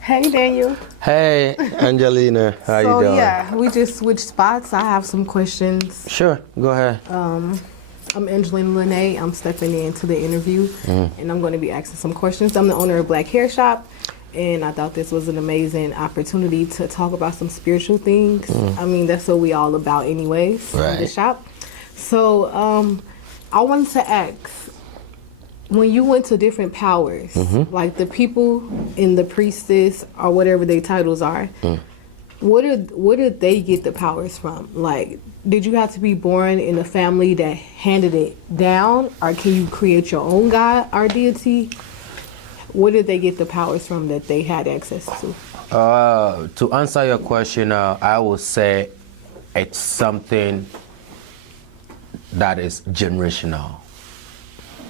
Hey, Daniel. Hey, Angelina. How you doing? So, yeah, we just switched spots. I have some questions. Sure, go ahead. I'm Angelina Lene. I'm stepping into the interview, and I'm going to be asking some questions. I'm the owner of Black Hair Shop, and I thought this was an amazing opportunity to talk about some spiritual things. I mean, that's what we all about anyways, in the shop. So, I wanted to ask, when you went to different powers, like the people in the priestess or whatever their titles are, where did they get the powers from? Like, did you have to be born in a family that handed it down, or can you create your own god or deity? Where did they get the powers from that they had access to? To answer your question, I would say it's something that is generational.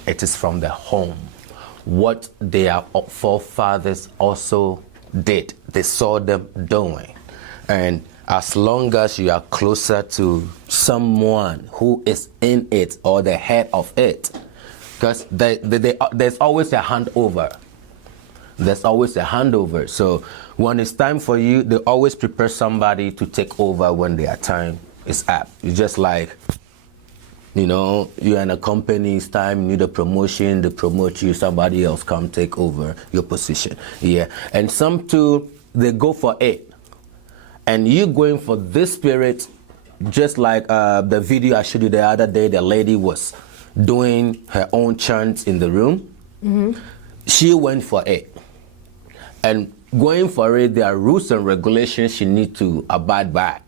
It is from the home. What their forefathers also did, they saw them doing. And as long as you are closer to someone who is in it or the head of it, because there's always a handover. There's always a handover. So when it's time for you, they always prepare somebody to take over when their time is up. It's just like, you know, you're in a company, it's time, you need a promotion, they promote you, somebody else come take over your position. Yeah. And some too, they go for it. And you going for this spirit, just like the video I showed you the other day, the lady was doing her own chant in the room. She went for it. And going for it, there are rules and regulations she needs to abide by.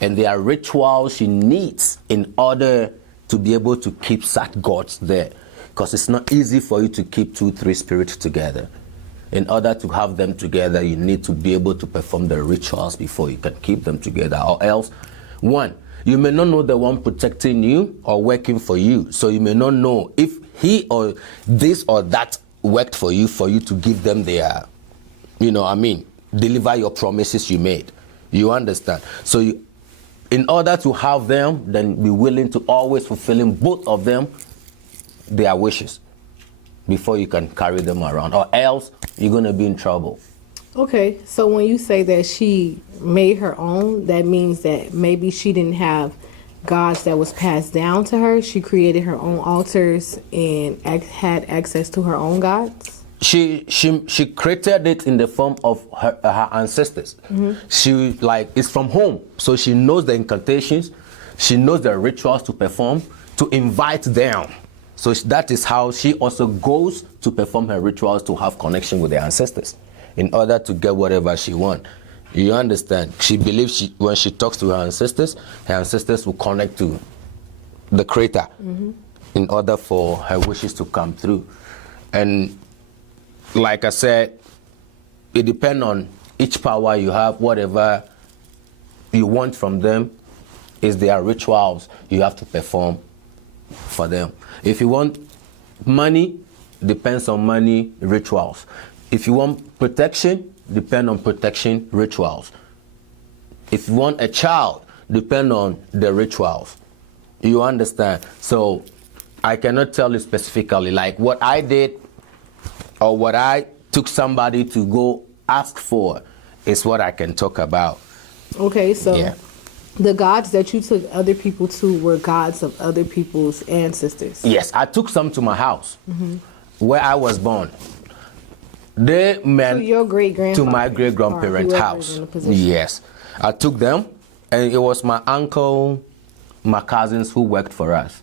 And there are rituals she needs in order to be able to keep such gods there. Because it's not easy for you to keep 2-3 spirits together. In order to have them together, you need to be able to perform the rituals before you can keep them together. Or else, one, you may not know the one protecting you or working for you. So you may not know if he or this or that worked for you to give them their, deliver your promises you made. You understand? So in order to have them, then be willing to always fulfilling both of them, their wishes, before you can carry them around, or else you're going to be in trouble. Okay, so when you say that she made her own, that means that maybe she didn't have gods that was passed down to her. She created her own altars and had access to her own gods. She created it in the form of her ancestors. She it's from home, so she knows the incantations, she knows the rituals to perform, to invite them. So that is how she also goes to perform her rituals to have connection with the ancestors in order to get whatever she wants. You understand? She believes when she talks to her ancestors will connect to the Creator in order for her wishes to come through. And like I said, it depends on each power you have. Whatever you want from them is their rituals you have to perform for them. If you want money, depends on money rituals. If you want protection, depend on protection rituals. If you want a child, depend on the rituals. You understand? So I cannot tell you specifically, like what I did or what I took somebody to go ask for is what I can talk about. Okay, so the gods that you took other people to were gods of other people's ancestors. Yes, I took some to my house where I was born. They meant to your great-grandfather, to my great-grandparents' house. Yes, I took them, and it was my uncle, my cousins who worked for us.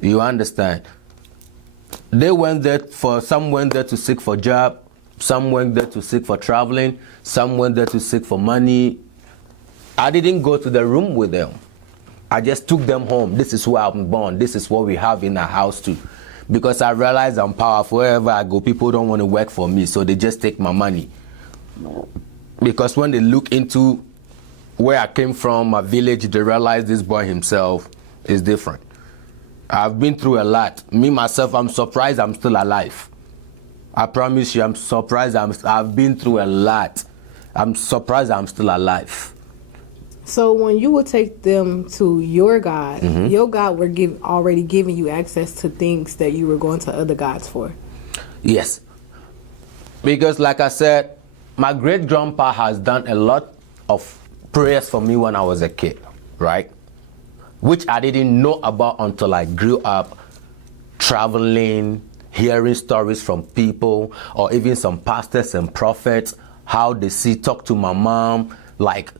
You understand? They went there some went there to seek for job, some went there to seek for traveling, some went there to seek for money. I didn't go to the room with them. I just took them home. This is where I'm born. This is what we have in our house too. Because I realize I'm powerful. Wherever I go, people don't want to work for me, so they just take my money. Because when they look into where I came from, my village, they realize this boy himself is different. I've been through a lot. Me, myself, I'm surprised I'm still alive. I promise you, I'm surprised I've been through a lot. I'm surprised I'm still alive. So when you would take them to your God, your God were already giving you access to things that you were going to other gods for. Yes. Because like I said, my great-grandpa has done a lot of prayers for me when I was a kid, right? Which I didn't know about until I grew up, traveling, hearing stories from people, or even some pastors and prophets, how they talk to my mom, like,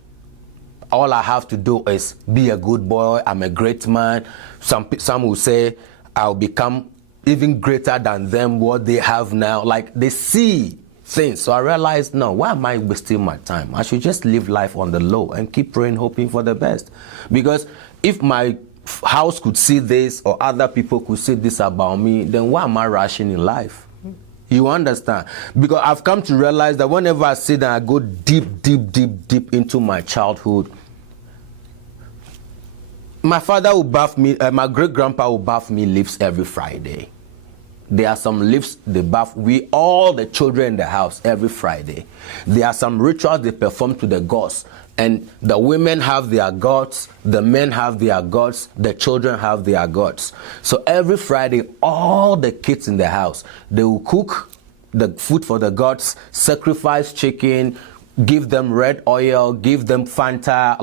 all I have to do is be a good boy. I'm a great man. Some will say I'll become even greater than them, what they have now. Like, they see things. So I realized, no, why am I wasting my time? I should just live life on the low and keep praying, hoping for the best. Because if my house could see this, or other people could see this about me, then why am I rushing in life? You understand? Because I've come to realize that whenever I sit and I go deep into my childhood, my father will bath me, my great-grandpa will bath me leaves every Friday. There are some leaves they bath all the children in the house every Friday. There are some rituals they perform to the gods. And the women have their gods, the men have their gods, the children have their gods. So every Friday, all the kids in the house, they will cook the food for the gods, sacrifice chicken, give them red oil, give them Fanta,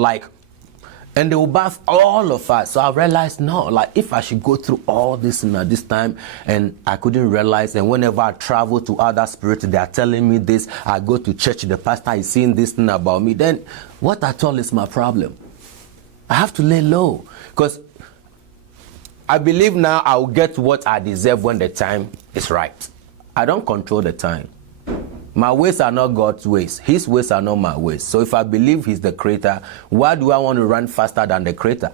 and they will bath all of us. So I realized, no, if I should go through all this at this time, and I couldn't realize, and whenever I travel to other spirits, they are telling me this, I go to church, the pastor is saying this thing about me, then what at all is my problem? I have to lay low, because I believe now I will get what I deserve when the time is right. I don't control the time. My ways are not God's ways. His ways are not my ways. So if I believe he's the creator, why do I want to run faster than the creator?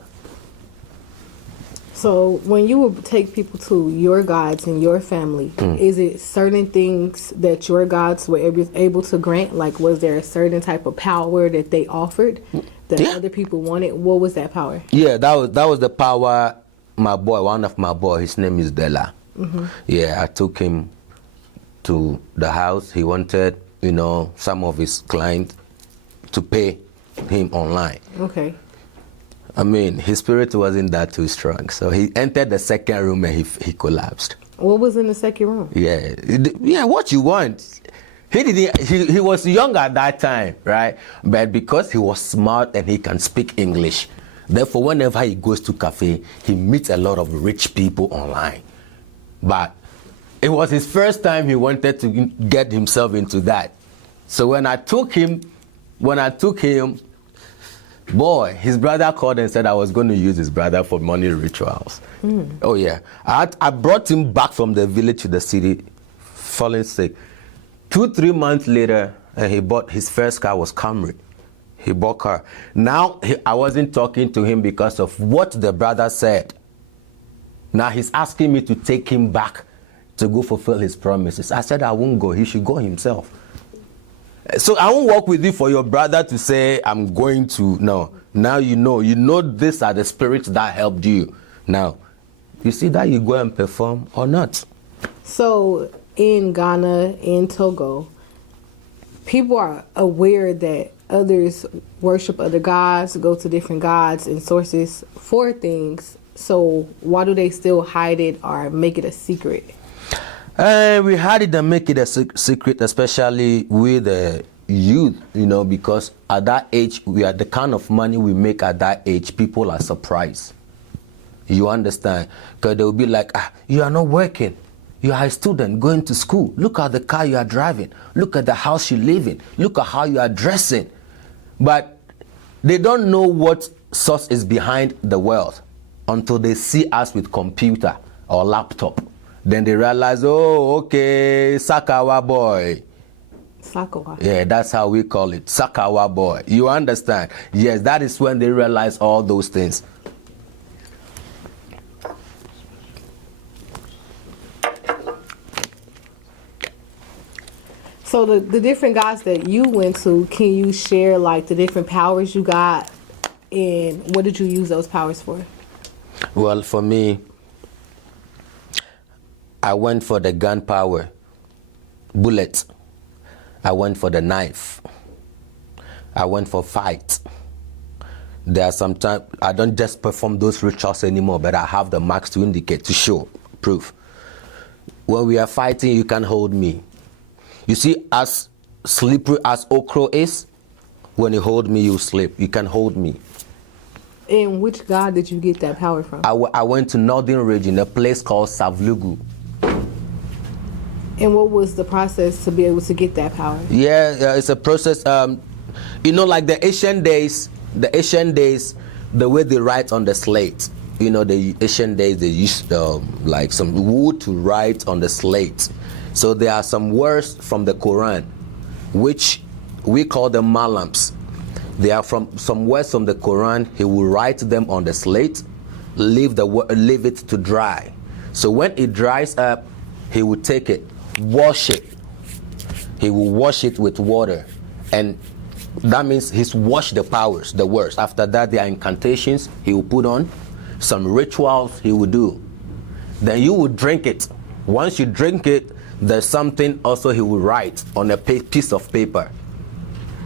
So when you would take people to your gods and your family, is it certain things that your gods were able to grant? Like, was there a certain type of power that they offered that other people wanted? What was that power? Yeah, that was the power. My boy, one of my boys, his name is Della. Yeah, I took him to the house. He wanted, some of his clients to pay him online. Okay. I mean, his spirit wasn't that too strong. So he entered the second room and he collapsed. What was in the second room? Yeah, what you want. He was young at that time, right? But because he was smart and he can speak English, therefore whenever he goes to cafe, he meets a lot of rich people online. But it was his first time he wanted to get himself into that. So when I took him, boy, his brother called and said I was going to use his brother for money rituals. Oh yeah. I brought him back from the village to the city, falling sick. 2-3 months later, he bought his first car was Camry. He bought car. Now, I wasn't talking to him because of what the brother said. Now he's asking me to take him back to go fulfill his promises. I said I won't go. He should go himself. So I won't work with you for your brother to say I'm going to. No. Now you know these are the spirits that helped you. Now, you see that you go and perform or not. So in Ghana, in Togo, people are aware that others worship other gods, go to different gods and sources for things. So why do they still hide it or make it a secret? We had it and make it a secret, especially with the youth, because at that age, the kind of money we make at that age, people are surprised. You understand? Because they'll be like, you are not working. You are a student going to school. Look at the car you are driving. Look at the house you live in. Look at how you are dressing. But they don't know what source is behind the wealth until they see us with computer or laptop. Then they realize, oh, okay, Sakawa boy. Sakawa. Yeah, that's how we call it, Sakawa boy. You understand? Yes, that is when they realize all those things. So the different gods that you went to, can you share the different powers you got and what did you use those powers for? Well, for me, I went for the gunpowder, bullet. I went for the knife. I went for fight. There are sometimes I don't just perform those rituals anymore, but I have the marks to indicate, to show proof. When we are fighting, you can hold me. You see, as slippery as okra is, when you hold me, you slip. You can hold me. And which god did you get that power from? I went to northern region, a place called Savlugu. And what was the process to be able to get that power? Yeah, it's a process. Like the ancient days, the way they write on the slate. The ancient days, they used like some wood to write on the slate. So there are some words from the Quran, which we call them malams. They are from some words from the Quran. He will write them on the slate, leave it to dry. So when it dries up, he will take it, wash it. He will wash it with water, and that means he's washed the powers, the words. After that, there are incantations he will put on, some rituals he will do. Then you will drink it. Once you drink it, there's something also he will write on a piece of paper.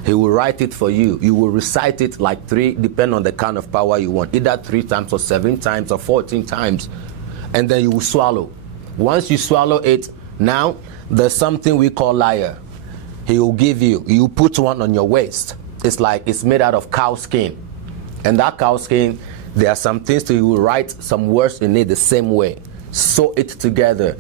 He will write it for you. You will recite it like 3, depending on the kind of power you want, either 3 times or 7 times or 14 times. And then you will swallow. Once you swallow it, now there's something we call lyre. He will give you put one on your waist. It's made out of cow skin. And that cow skin, there are some things you will write some words in it the same way. Sew it together.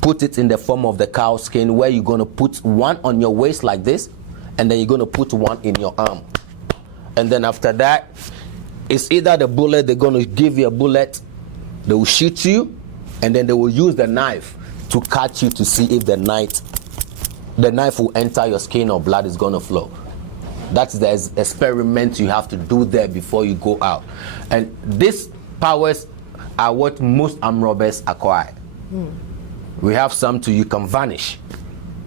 Put it in the form of the cow skin, where you're going to put one on your waist like this, and then you're going to put one in your arm. And then after that, it's either the bullet, they're going to give you a bullet, they will shoot you, and then they will use the knife to cut you to see if the knife will enter your skin or blood is going to flow. That's the experiment you have to do there before you go out. And these powers are what most armed robbers acquire. We have some too. You can vanish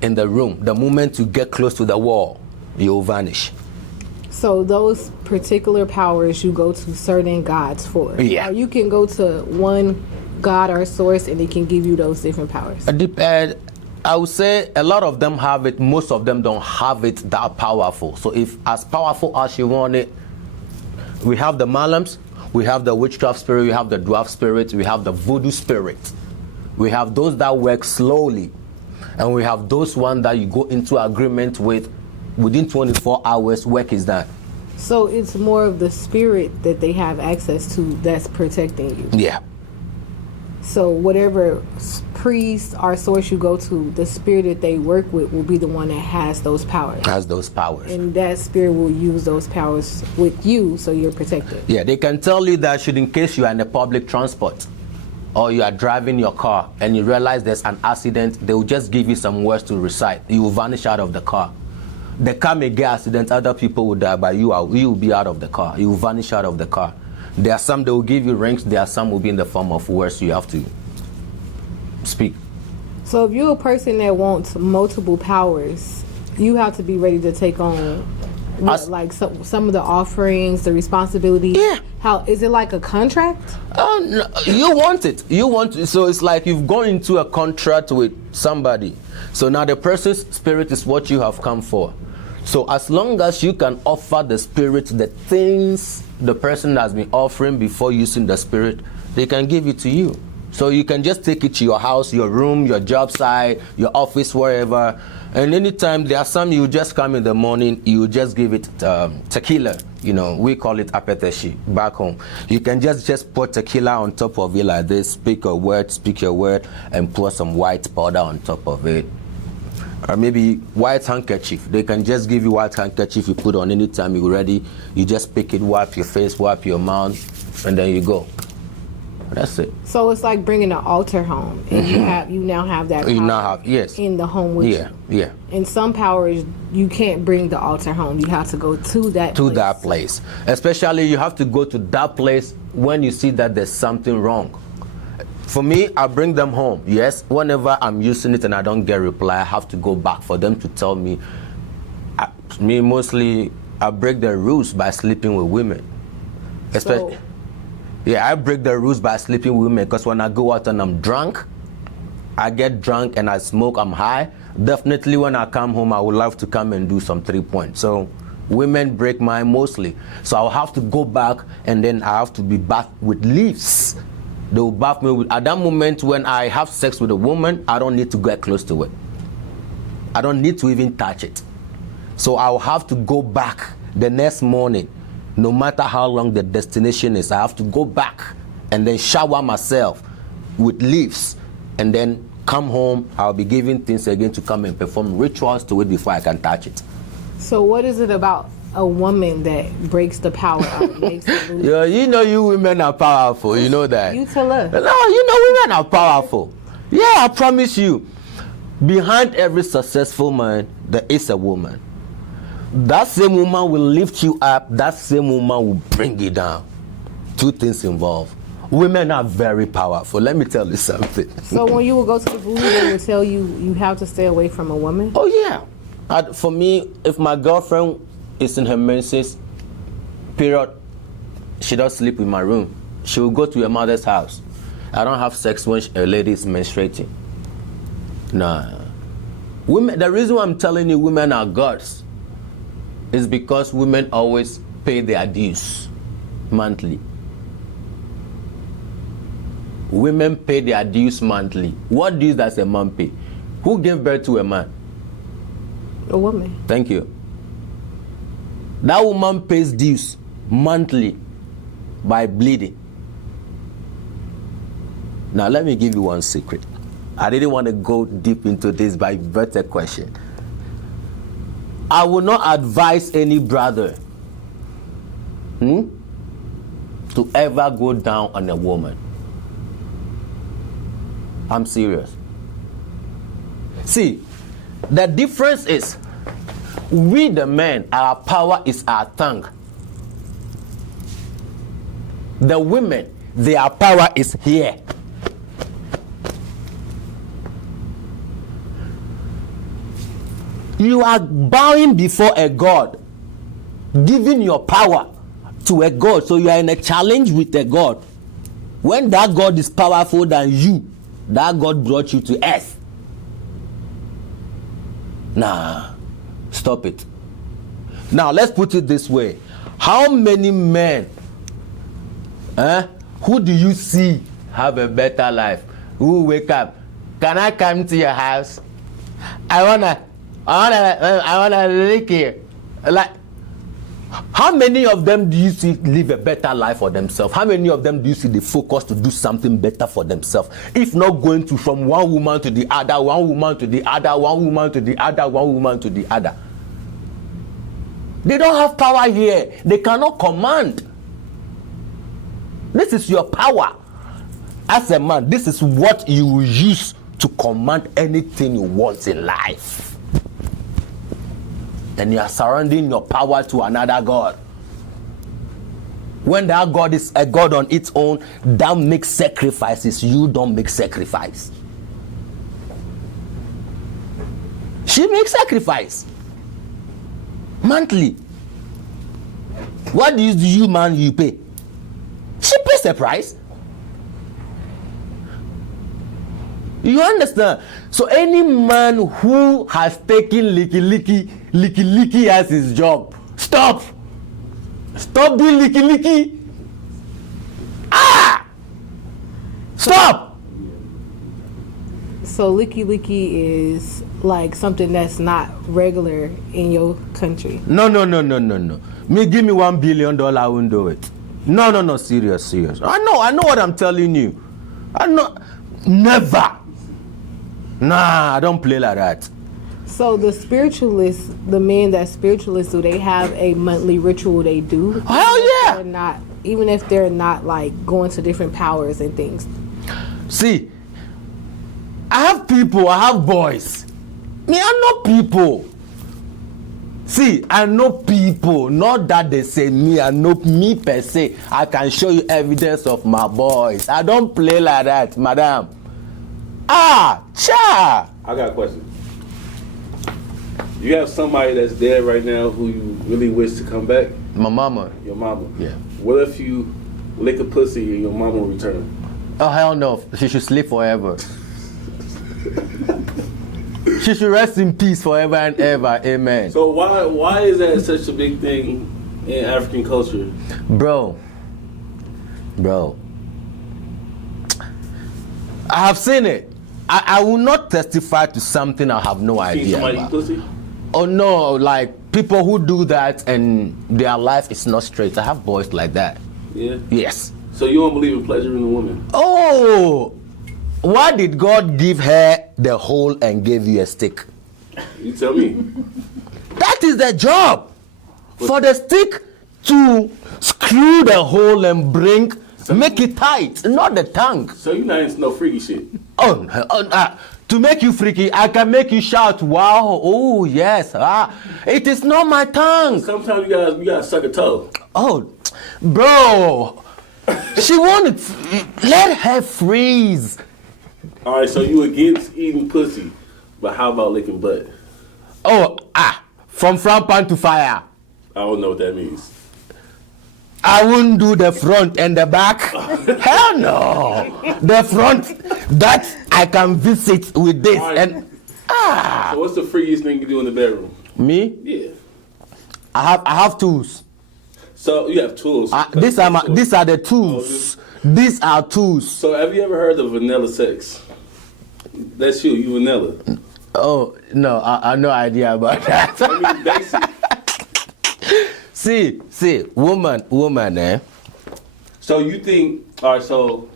in the room. The moment you get close to the wall, you'll vanish. So those particular powers you go to certain gods for. Yeah. Or you can go to one god or source and it can give you those different powers. I would say a lot of them have it. Most of them don't have it that powerful. So if as powerful as you want it, we have the malams, we have the witchcraft spirit, we have the dwarf spirit, we have the voodoo spirit. We have those that work slowly, and we have those ones that you go into agreement with. Within 24 hours, work is done. So it's more of the spirit that they have access to that's protecting you. Yeah. So whatever priest or source you go to, the spirit that they work with will be the one that has those powers. Has those powers. And that spirit will use those powers with you, so you're protected. Yeah, they can tell you that in case you are in a public transport, or you are driving your car and you realize there's an accident, they will just give you some words to recite. You will vanish out of the car. The car may get accident, other people will die, but you will be out of the car. You will vanish out of the car. There are some that will give you rings, there are some will be in the form of words you have to speak. So if you're a person that wants multiple powers, you have to be ready to take on some of the offerings, the responsibility. Yeah. How is it like a contract? No, you want it. So it's like you've gone into a contract with somebody. So now the person's spirit is what you have come for. So as long as you can offer the spirit the things the person has been offering before using the spirit, they can give it to you. So you can just take it to your house, your room, your job site, your office, wherever. And anytime there are some, you just come in the morning, you just give it tequila. We call it apeteshi back home. You can just put tequila on top of it like this, speak your word, and pour some white powder on top of it. Or maybe white handkerchief. They can just give you white handkerchief you put on anytime you're ready. You just pick it, wipe your face, wipe your mouth, and then you go. That's it. So it's like bringing an altar home, and you now have that power yes, in the home with you. Yeah. In some powers, you can't bring the altar home. You have to go to that place. Especially you have to go to that place when you see that there's something wrong. For me, I bring them home. Yes, whenever I'm using it and I don't get reply, I have to go back for them to tell me. Mostly, I break the rules by sleeping with women. Especially. Yeah, I break the rules by sleeping with women, because when I go out and I'm drunk, I get drunk and I smoke, I'm high. Definitely when I come home, I would love to come and do some 3 points. So Women break mine mostly. So I'll have to go back, and then I have to be bathed with leaves. They will bath me with, at that moment when I have sex with a woman, I don't need to get close to it. I don't need to even touch it. So I'll have to go back the next morning. No matter how long the destination is, I have to go back and then shower myself with leaves, and then come home. I'll be given things again to come and perform rituals to it before I can touch it. So what is it about a woman that breaks the power out, makes it loose? Yeah, you know you women are powerful. You know that. You tell us. No, you know women are powerful. Yeah, I promise you. Behind every successful man, there is a woman. That same woman will lift you up. That same woman will bring you down. Two things involved. Women are very powerful. Let me tell you something. So when you will go to the VooDoo, they will tell you you have to stay away from a woman? Oh yeah. For me, if my girlfriend is in her menses, period, she does sleep in my room. She will go to her mother's house. I don't have sex when a lady is menstruating. Nah. Women. The reason why I'm telling you women are gods is because women always pay their dues monthly. Women pay their dues monthly. What dues does a man pay? Who gave birth to a man? A woman. Thank you. That woman pays dues monthly by bleeding. Now let me give you one secret. I didn't want to go deep into this, but better question. I will not advise any brother to ever go down on a woman. I'm serious. See, the difference is, we the men, our power is our tongue. The women, their power is here. You are bowing before a God, giving your power to a God. So you are in a challenge with a God. When that God is powerful than you, that God brought you to earth. Nah, stop it. Now let's put it this way. How many men, who do you see have a better life? Who wake up? Can I come to your house? I wanna lick you. Like, how many of them do you see live a better life for themselves? How many of them do you see the focus to do something better for themselves? If not going to from one woman to the other, one woman to the other, one woman to the other, one woman to the other. They don't have power here. They cannot command. This is your power. As a man, this is what you will use to command anything you want in life. Then you are surrendering your power to another God. When that God is a God on its own, that makes sacrifices. You don't make sacrifice. She makes sacrifice monthly. What do you man you pay? She pays the price. You understand? So any man who has taken licky as his job, stop doing licky. Stop. So licky is like something that's not regular in your country. No. Me give me $1 billion, I won't do it. No, serious. I know what I'm telling you. I know, never. Nah, I don't play like that. So the spiritualists, the men that spiritualists, do they have a monthly ritual they do? Hell yeah! They're not, even if they're not like going to different powers and things. See, I have people, I have boys. Me, I know people. See, I know people. Not that they say me, I know me per se. I can show you evidence of my boys. I don't play like that, madam. Cha! I got a question. You have somebody that's dead right now who you really wish to come back? My mama. Your mama? Yeah. What if you lick a pussy and your mama return? Oh, hell no. She should sleep forever. She should rest in peace forever and ever. Amen. So why is that such a big thing in African culture? Bro. I have seen it. I will not testify to something I have no Seen idea somebody eat about. pussy? Oh no, like people who do that and their life is not straight. I have boys like that. Yeah. Yes. So you don't believe in pleasure in a woman? Oh, why did God give her the hole and gave you a stick? You tell me. That is the job. For the stick to screw the hole and make it tight, not the tongue. So you're not into no freaky shit? To make you freaky, I can make you shout, wow, oh yes, it is not my tongue. Sometimes you gotta suck a toe. Oh, bro, she wanted, let her freeze. All right, so you against eating pussy, but how about licking butt? Oh, from front pan to fire. I don't know what that means. I wouldn't do the front and the back. Hell no. The front, that I can visit with this. Right. And So what's the freakiest thing you do in the bedroom? me, Yeah. I have tools. So you have tools. These are the tools. These are tools. So have you ever heard of vanilla sex? That's you vanilla. Oh no, I have no idea about that. I mean, basic. See, woman, eh? So you think, all right, so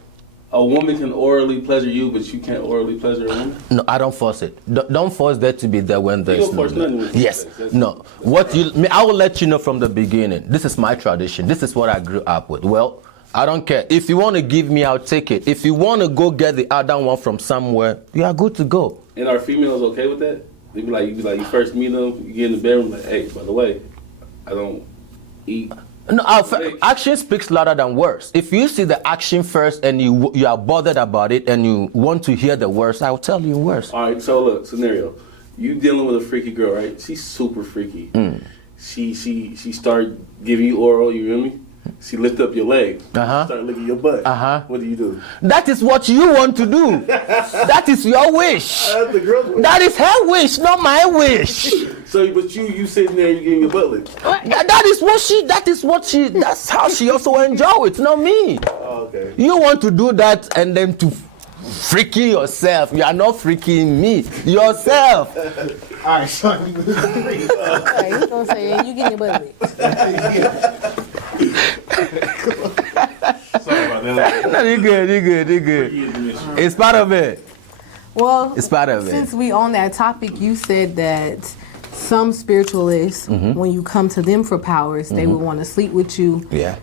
a woman can orally pleasure you, but you can't orally pleasure a woman? No, I don't force it. Don't force that to be there when there's don't force nothing with Yes, sex. no. I will let you know from the beginning. This is my tradition. This is what I grew up with. Well, I don't care. If you want to give me, I'll take it. If you want to go get the other one from somewhere, you are good to go. And are females okay with that? You be like, you first meet them, you get in the bedroom, like, hey, by the way, I don't eat. No, action speaks louder than words. If you see the action first and you are bothered about it and you want to hear the words, I will tell you words. All right, so look, scenario. You dealing with a freaky girl, right? She's super freaky. She start giving you oral, you hear me? She lift up your leg. Start licking your butt. What do? That is what you want to do. That is your wish. That's the girl's wish. That is her wish, not my wish. So, but you sitting there, you getting your butt licked. That's how she also enjoy it, not me. Oh, okay. You want to do that and then to freaky yourself. You are not freaking me, yourself. All right, so Okay, he's gonna say you getting your butt licked. sorry about that. No, you're good. It's part of it. Well, It's part of it. since we on that topic, you said that some spiritualists, when you come to them for powers, they would want to sleep with you. Yeah.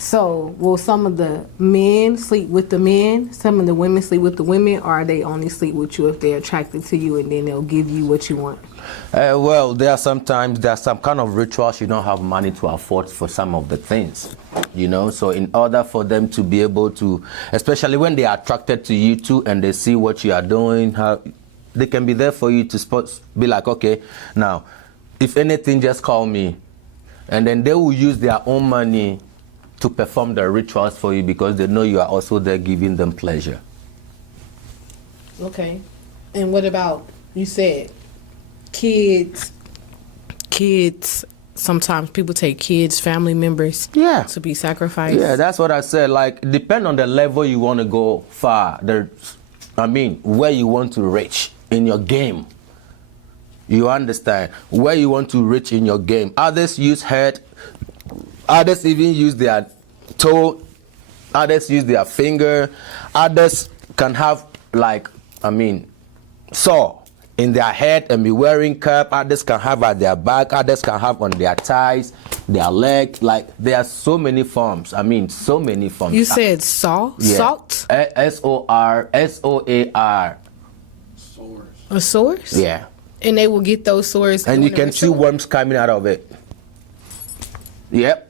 So, will some of the men sleep with the men? Some of the women sleep with the women, or are they only sleep with you if they're attracted to you, and then they'll give you what you want? Well, there are some kind of rituals you don't have money to afford for some of the things, So in order for them to be able to, especially when they are attracted to you too, and they see what you are doing, how they can be there for you to be like, okay, now, if anything, just call me, and then they will use their own money to perform the rituals for you because they know you are also there giving them pleasure. Okay. And what about, you said, kids, sometimes people take kids, family members to be sacrificed? Yeah, that's what I said. Like, depend on the level you want to go far. Where you want to reach in your game. You understand? Where you want to reach in your game. Others use head. Others even use their toe. Others use their finger. Others can have, saw in their head and be wearing cap. Others can have at their back. Others can have on their thighs, their leg. Like, there are so many forms. So many forms. You said saw? Yeah. Salt? S-O-A-R. A source? Yeah. And they will get those sores. And you during can the see ritual? worms coming out of it. Yep.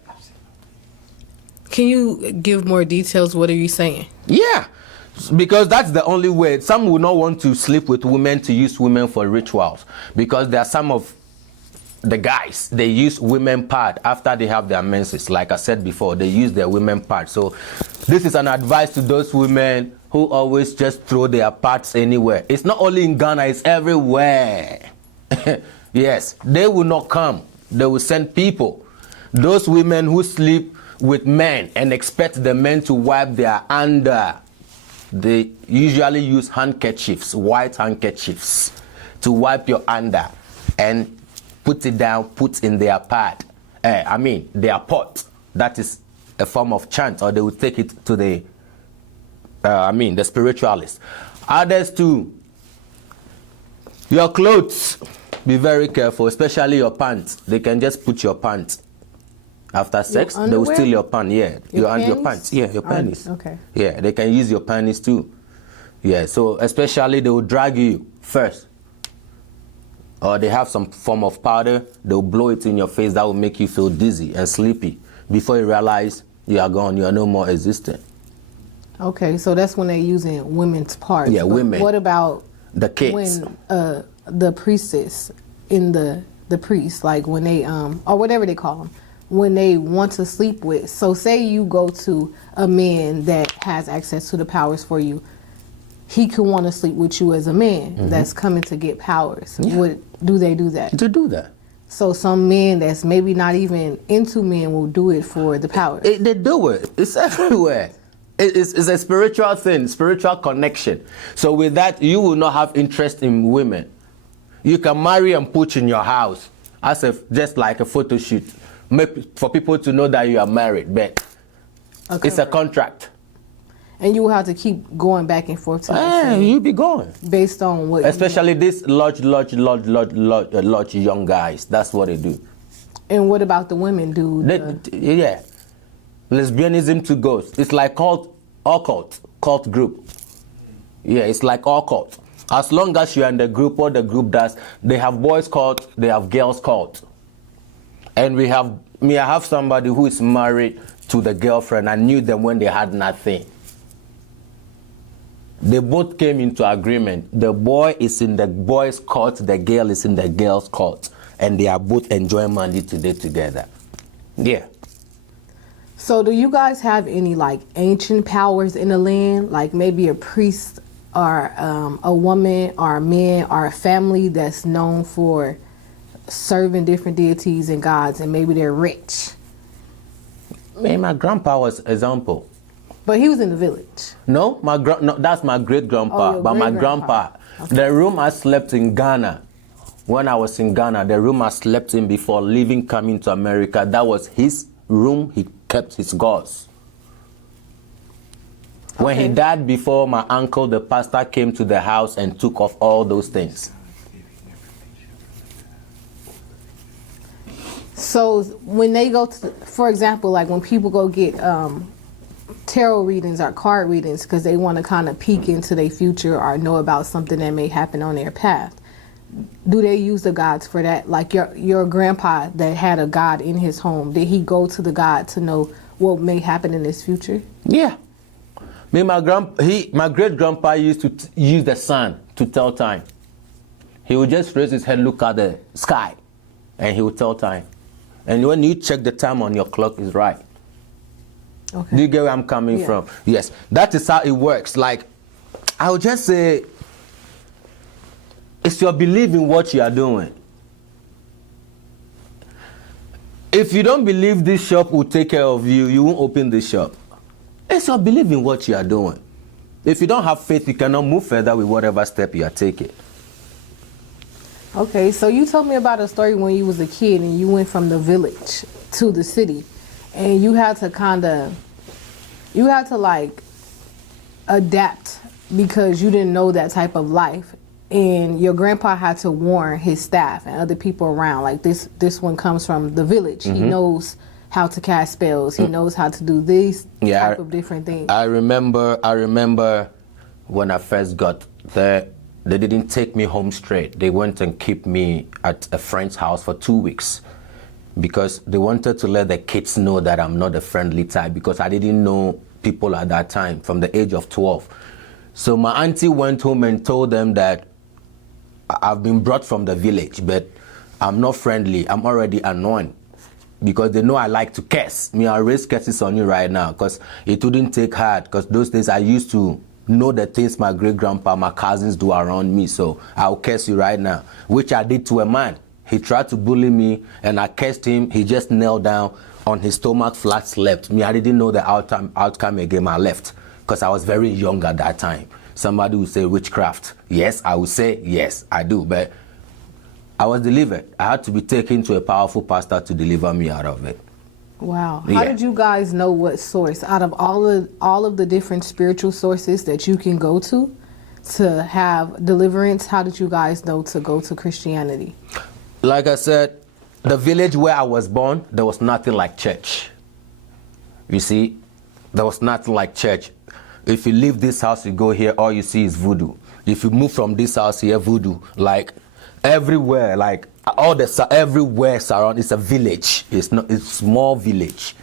Can you give more details? What are you saying? Yeah. Because that's the only way. Some will not want to sleep with women to use women for rituals. Because there are some of the guys, they use women part after they have their menses. Like I said before, they use their women part. So this is an advice to those women. who always just throw their parts anywhere. It's not only in Ghana, it's everywhere. Yes, they will not come. They will send people. Those women who sleep with men and expect the men to wipe their under, they usually use handkerchiefs, white handkerchiefs, to wipe your under and put it down, put in their pot. Their pot. That is a form of chant, or they will take it to the spiritualist. Others too. Your clothes, be very careful, especially your pants. They can just put your pants. After sex, they will steal your pants. Yeah, your pants. Yeah, your panties. Okay. Yeah, they can use your panties too. Yeah, so especially they will drag you first. Or they have some form of powder, they'll blow it in your face that will make you feel dizzy and sleepy. Before you realize you are gone, you are no more existent. Okay, so that's when they're using women's parts. Yeah, but women. What about the kids? When the priestess in the priest, like when they or whatever they call them, when they want to sleep with. So say you go to a man that has access to the powers for you. He could want to sleep with you as a man that's coming to get powers. Yeah. Do they do that? To do that. So some men that's maybe not even into men will do it for the powers. They do it. It's everywhere. It's a spiritual thing, spiritual connection. So with that, you will not have interest in women. You can marry and put in your house as just like a photo shoot, for people to know that you are married. But it's a contract. And you will have to keep going back and forth to you'll be going. Based on what. Especially these large young guys. That's what they do. And what about the women? Yeah. Lesbianism to ghosts. It's like cult group. Yeah, it's like all cult. As long as you're in the group, what the group does, they have boys cult, they have girls cult. And I have somebody who is married to the girlfriend. I knew them when they had nothing. They both came into agreement. The boy is in the boys' court, the girl is in the girls' court. And they are both enjoying money today together. Yeah. So do you guys have any like ancient powers in the land? Like maybe a priest or a woman or a man or a family that's known for serving different deities and gods, and maybe they're rich? My grandpa was an example. But he was in the village. No, that's my great-grandpa. But my grandpa, okay. The room I slept in Ghana, when I was in Ghana, the room I slept in before leaving, coming to America, that was his room. He kept his gods. Okay. When he died, before my uncle, the pastor, came to the house and took off all those things. So when they go to, for example, like when people go get tarot readings or card readings because they want to kind of peek into their future or know about something that may happen on their path, do they use the gods for that? Like your grandpa that had a god in his home, did he go to the god to know what may happen in his future? Yeah. My great grandpa used to use the sun to tell time. He would just raise his head, look at the sky, and he would tell time. And when you check the time on your clock, it's right. Okay. Do you get where I'm coming from? Yes. That is how it works. Like, I would just say, it's your belief in what you are doing. If you don't believe this shop will take care of you, you won't open this shop. It's your belief in what you are doing. If you don't have faith, you cannot move further with whatever step you are taking. Okay, so you told me about a story when you was a kid and you went from the village to the city, and you had to like adapt because you didn't know that type of life, and your grandpa had to warn his staff and other people around, like this one comes from the village. He knows how to cast spells. He knows how to do these type of different things. I remember when I first got there, they didn't take me home straight. They went and kept me at a friend's house for 2 weeks because they wanted to let the kids know that I'm not a friendly type, because I didn't know people at that time from the age of 12. So my auntie went home and told them that I've been brought from the village, but I'm not friendly. I'm already annoying, because they know I like to curse. I'll raise curses on you right now, because it wouldn't take hard, because those days I used to know the things my great-grandpa, my cousins do around me, so I'll curse you right now, which I did to a man. He tried to bully me, and I cursed him. He just knelt down on his stomach, flat slept. Me, I didn't know the outcome again. I left because I was very young at that time. Somebody would say witchcraft. Yes, I would say yes, I do. But I was delivered. I had to be taken to a powerful pastor to deliver me out of it. Wow. Yeah. How did you guys know what source out of all of the different spiritual sources that you can go to have deliverance? How did you guys know to go to Christianity? Like I said, the village where I was born, there was nothing like church. You see, there was nothing like church. If you leave this house, you go here, all you see is voodoo. If you move from this house here, voodoo. Like everywhere, like everywhere surround, it's a village. It's a small village.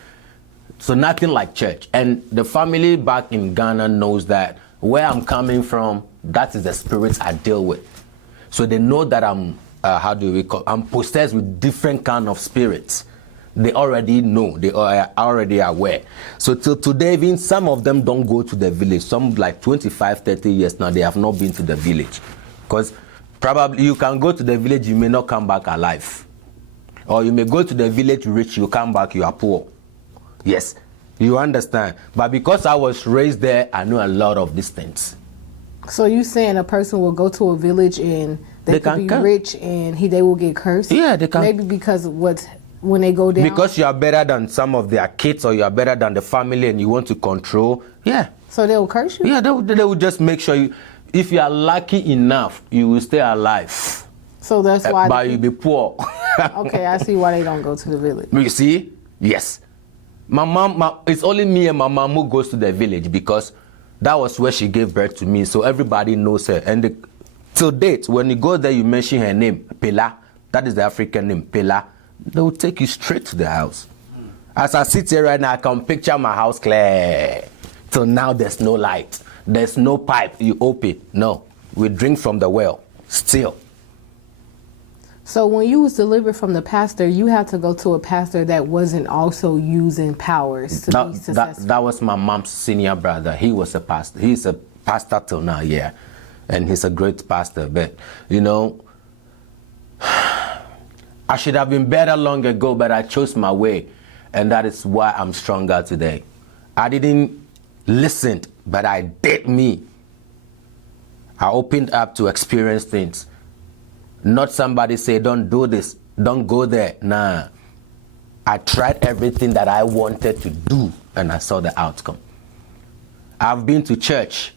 So nothing like church. And the family back in Ghana knows that where I'm coming from, that is the spirits I deal with. So they know that I'm I'm possessed with different kind of spirits. They already know. They are already aware. So till today, even some of them don't go to the village. Some like 25, 30 years now, they have not been to the village. Because probably you can go to the village, you may not come back alive. Or you may go to the village rich, you come back, you are poor. Yes, you understand. But because I was raised there, I know a lot of these things. So you saying a person will go to a village and they could be rich and they will get cursed? Yeah, they can. Maybe because when they go down? Because you are better than some of their kids, or you are better than the family and you want to control. Yeah. So they will curse you? Yeah, they will just make sure if you are lucky enough, you will stay alive. So that's why. But you'll be poor. Okay, I see why they don't go to the village. You see? Yes. It's only me and my mom who goes to the village because that was where she gave birth to me. So everybody knows her. And till date, when you go there, you mention her name, Pela. That is the African name, Pela. They will take you straight to the house. As I sit here right now, I can picture my house clear. Till now, there's no light. There's no pipe you open. No, we drink from the well, still. So when you was delivered from the pastor, you had to go to a pastor that wasn't also using powers to be successful. That was my mom's senior brother. He was a pastor. He's a pastor till now, yeah. And he's a great pastor. But, you know, I should have been better long ago, but I chose my way. And that is why I'm stronger today. I didn't listen, but I did me. I opened up to experience things. Not somebody say, don't do this, don't go there. Nah. I tried everything that I wanted to do, and I saw the outcome. I've been to church.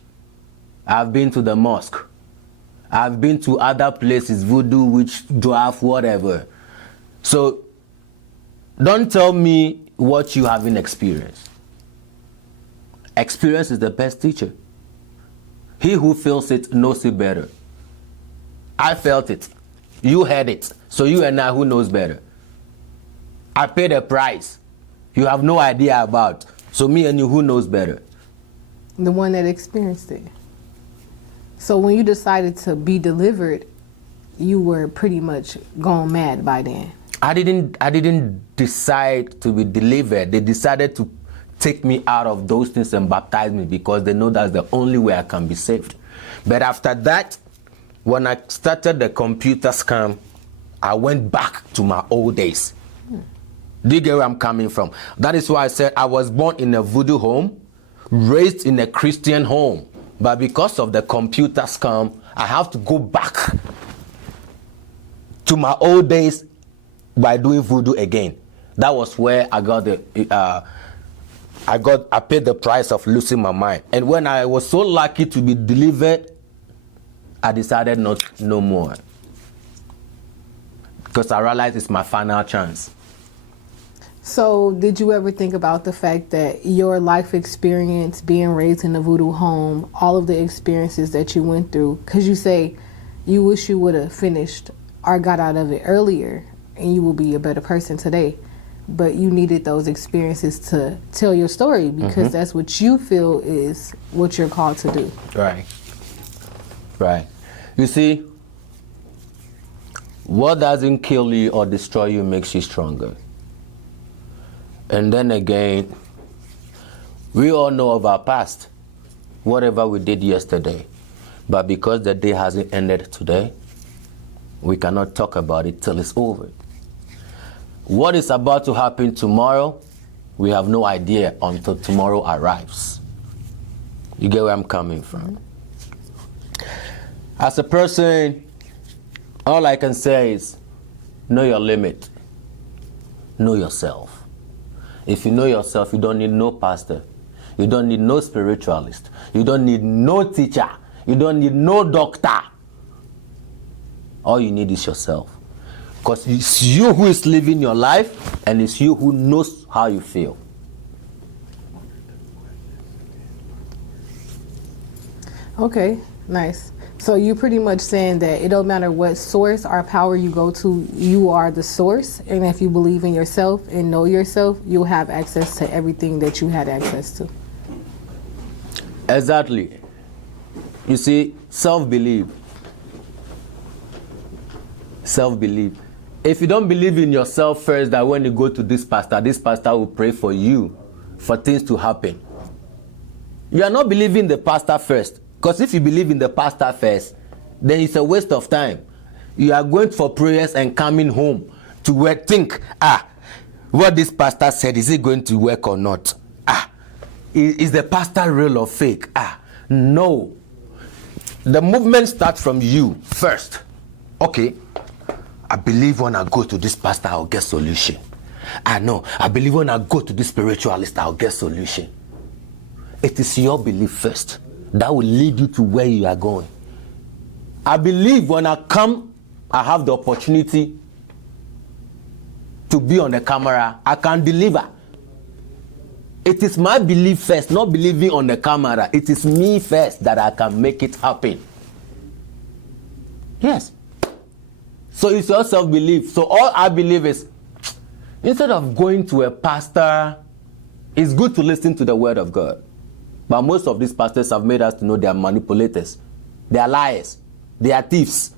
I've been to the mosque. I've been to other places, voodoo, witch, dwarf, whatever. So don't tell me what you haven't experienced. Experience is the best teacher. He who feels it knows it better. I felt it. You heard it. So you and I, who knows better? I paid a price you have no idea about. So me and you, who knows better? The one that experienced it. So when you decided to be delivered, you were pretty much gone mad by then. I didn't decide to be delivered. They decided to take me out of those things and baptize me because they know that's the only way I can be saved. But after that, when I started the computer scam, I went back to my old days. Do you get where I'm coming from? That is why I said I was born in a voodoo home, raised in a Christian home. But because of the computer scam, I have to go back to my old days by doing voodoo again. That was where I got I paid the price of losing my mind. And when I was so lucky to be delivered, I decided no more. Because I realized it's my final chance. So did you ever think about the fact that your life experience, being raised in a voodoo home, all of the experiences that you went through, because you say you wish you would have finished or got out of it earlier and you will be a better person today, but you needed those experiences to tell your story because that's what you feel is what you're called to do. Right. Right. You see, what doesn't kill you or destroy you makes you stronger. And then again, we all know of our past. whatever we did yesterday. But because the day hasn't ended today, we cannot talk about it till it's over. What is about to happen tomorrow, we have no idea until tomorrow arrives. You get where I'm coming from? As a person, all I can say is know your limit. Know yourself. If you know yourself, you don't need no pastor. You don't need no spiritualist. You don't need no teacher. You don't need no doctor. All you need is yourself. Because it's you who is living your life, and it's you who knows how you feel. Okay, nice. So you're pretty much saying that it don't matter what source or power you go to, you are the source. And if you believe in yourself and know yourself, you'll have access to everything that you had access to. Exactly. You see, self-belief. Self-belief. If you don't believe in yourself first, that when you go to this pastor will pray for you for things to happen. You are not believing the pastor first. Because if you believe in the pastor first, then it's a waste of time. You are going for prayers and coming home to think, what this pastor said, is it going to work or not? Is the pastor real or fake? No. The movement starts from you first. Okay, I believe when I go to this pastor, I'll get solution. I believe when I go to this spiritualist, I'll get solution. It is your belief first that will lead you to where you are going. I believe when I come, I have the opportunity to be on the camera, I can deliver. It is my belief first, not believing on the camera. It is me first that I can make it happen. Yes. So it's your self-belief. So all I believe is, instead of going to a pastor, it's good to listen to the word of God. But most of these pastors have made us to know they are manipulators. They are liars. They are thieves.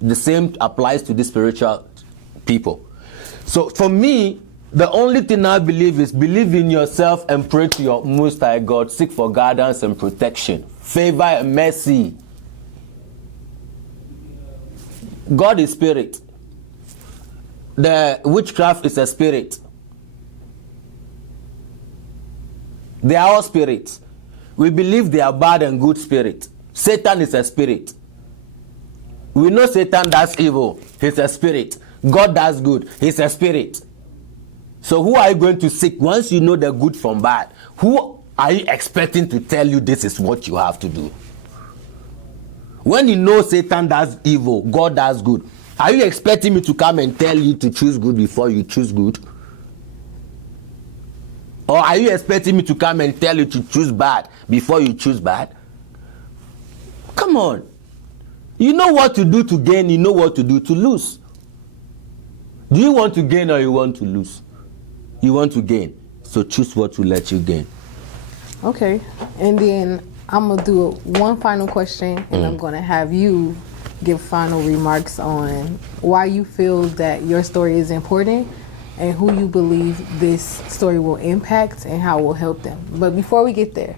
The same applies to the spiritual people. So for me, the only thing I believe is believe in yourself and pray to your Most High God. Seek for guidance and protection, favor and mercy. God is spirit. The witchcraft is a spirit. They are all spirits. We believe they are bad and good spirits. Satan is a spirit. We know Satan does evil. He's a spirit. God does good. He's a spirit. So who are you going to seek once you know the good from bad? Who are you expecting to tell you this is what you have to do? When you know Satan does evil, God does good, are you expecting me to come and tell you to choose good before you choose good? Or are you expecting me to come and tell you to choose bad before you choose bad? Come on. You know what to do to gain, you know what to do to lose. Do you want to gain or you want to lose? You want to gain. So choose what will let you gain. Okay. And then I'm going to do one final question, and I'm going to have you give final remarks on why you feel that your story is important and who you believe this story will impact and how it will help them. But before we get there,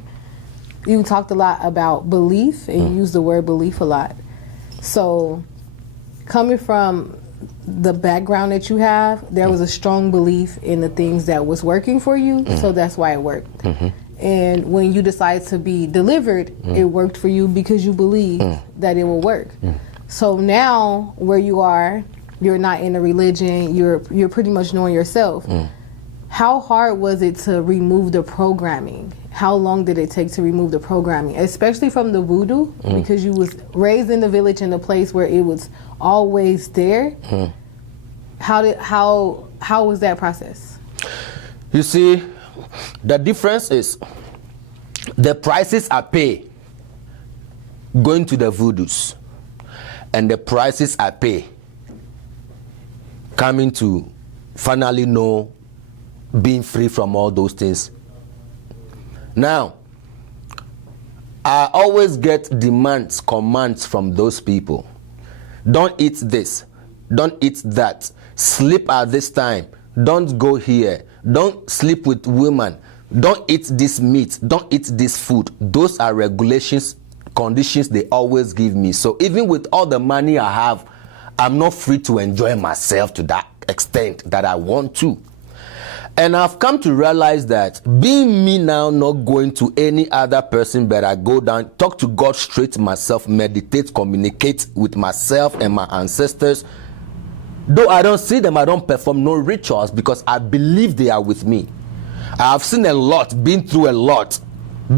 you talked a lot about belief, and you used the word belief a lot. So coming from the background that you have, there was a strong belief in the things that was working for you, so that's why it worked. And when you decided to be delivered, it worked for you because you believed that it will work. So now where you are, you're not in a religion, you're pretty much knowing yourself. How hard was it to remove the programming? How long did it take to remove the programming, especially from the voodoo? Because you was raised in the village in a place where it was always there. How was that process? You see, the difference is the prices I pay going to the voodoos and the prices I pay coming to finally know being free from all those things. Now, I always get demands, commands from those people. Don't eat this. Don't eat that. Sleep at this time. Don't go here. Don't sleep with women. don't eat this meat, don't eat this food. Those are regulations, conditions they always give me. So even with all the money I have, I'm not free to enjoy myself to that extent that I want to. And I've come to realize that being me now, not going to any other person, but I go down, talk to God straight myself, meditate, communicate with myself and my ancestors. Though I don't see them, I don't perform no rituals because I believe they are with me. I have seen a lot, been through a lot,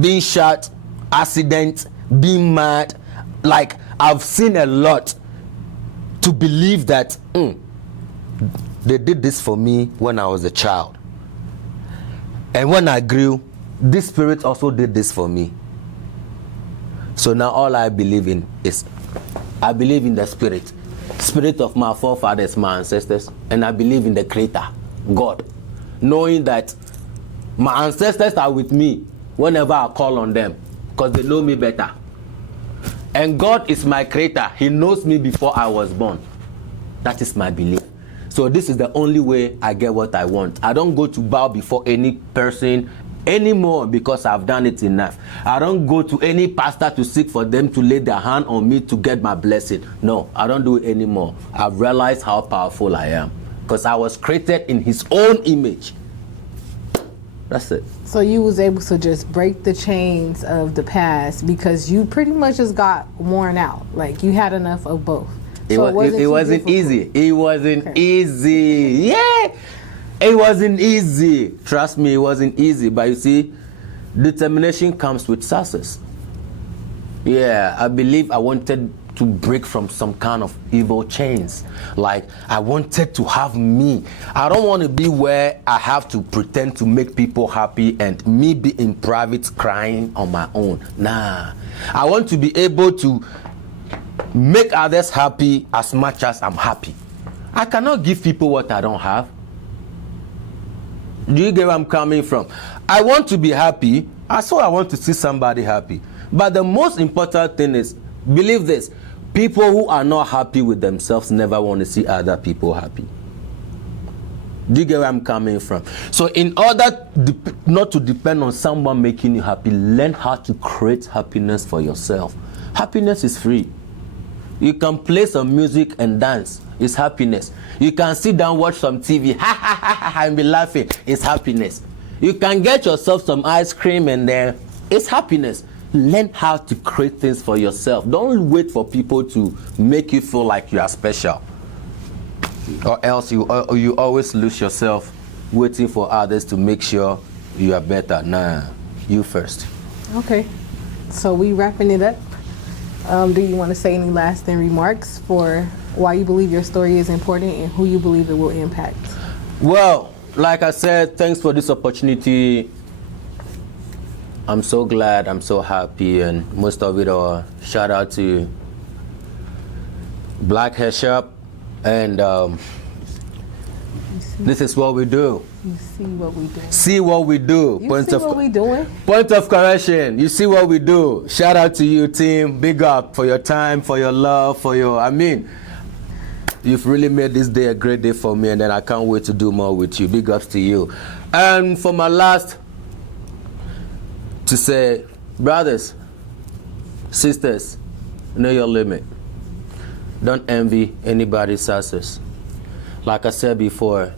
being shot, accident, being mad. Like, I've seen a lot to believe that they did this for me when I was a child. And when I grew, this spirit also did this for me. So now all I believe in is, I believe in the spirit of my forefathers, my ancestors, and I believe in the Creator, God, knowing that my ancestors are with me whenever I call on them because they know me better. And God is my Creator. He knows me before I was born. That is my belief. So this is the only way I get what I want. I don't go to bow before any person anymore because I've done it enough. I don't go to any pastor to seek for them to lay their hand on me to get my blessing. No, I don't do it anymore. I've realized how powerful I am because I was created in His own image. That's it. So you was able to just break the chains of the past because you pretty much just got worn out. Like you had enough of both. It wasn't easy. It wasn't easy. Yeah. It wasn't easy. Trust me, it wasn't easy. But you see, determination comes with success. Yeah, I believe I wanted to break from some kind of evil chains. Like, I wanted to have me. I don't want to be where I have to pretend to make people happy and me be in private crying on my own. Nah. I want to be able to make others happy as much as I'm happy. I cannot give people what I don't have. Do you get where I'm coming from? I want to be happy. I want to see somebody happy. But the most important thing is, believe this, people who are not happy with themselves never want to see other people happy. Do you get where I'm coming from? So in order not to depend on someone making you happy, learn how to create happiness for yourself. Happiness is free. You can play some music and dance. It's happiness. You can sit down, watch some TV, and be laughing. It's happiness. You can get yourself some ice cream and then it's happiness. Learn how to create things for yourself. Don't wait for people to make you feel like you are special. Or else you always lose yourself waiting for others to make sure you are better. Nah, you first. Okay. So we wrapping it up. Do you want to say any lasting remarks for why you believe your story is important and who you believe it will impact? Well, like I said, thanks for this opportunity. I'm so glad, I'm so happy, and most of it all, shout out to Black HAIRSHOP, and this is what we do. You see what we do. See what we do. You see what we doing. Point of correction. You see what we do. Shout out to you, team. Big up for your time, for your love, you've really made this day a great day for me, and then I can't wait to do more with you. Big ups to you. And for my last, to say, brothers, sisters, know your limit. Don't envy anybody's success. Like I said before,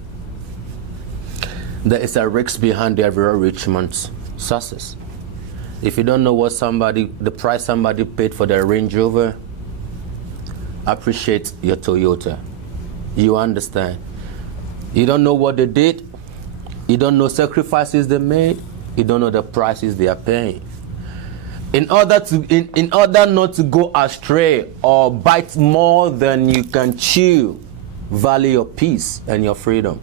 there is a risk behind every rich man's success. If you don't know what the price somebody paid for their Range Rover, appreciate your Toyota. You understand. You don't know what they did. You don't know sacrifices they made. You don't know the prices they are paying. In order not to go astray or bite more than you can chew, value your peace and your freedom.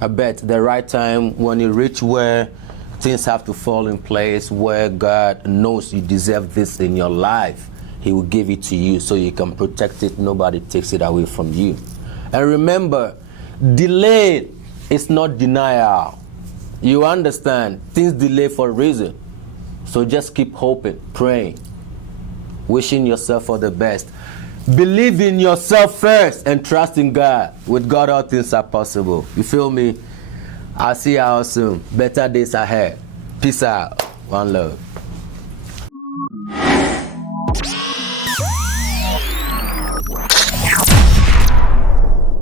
I bet the right time, when you reach where things have to fall in place, where God knows you deserve this in your life, He will give it to you so you can protect it. Nobody takes it away from you. And remember, delay is not denial. You understand? Things delay for a reason. So just keep hoping, praying, wishing yourself for the best. Believe in yourself first and trust in God. With God, all things are possible. You feel me? I'll see y'all soon. Better days ahead. Peace out. One love.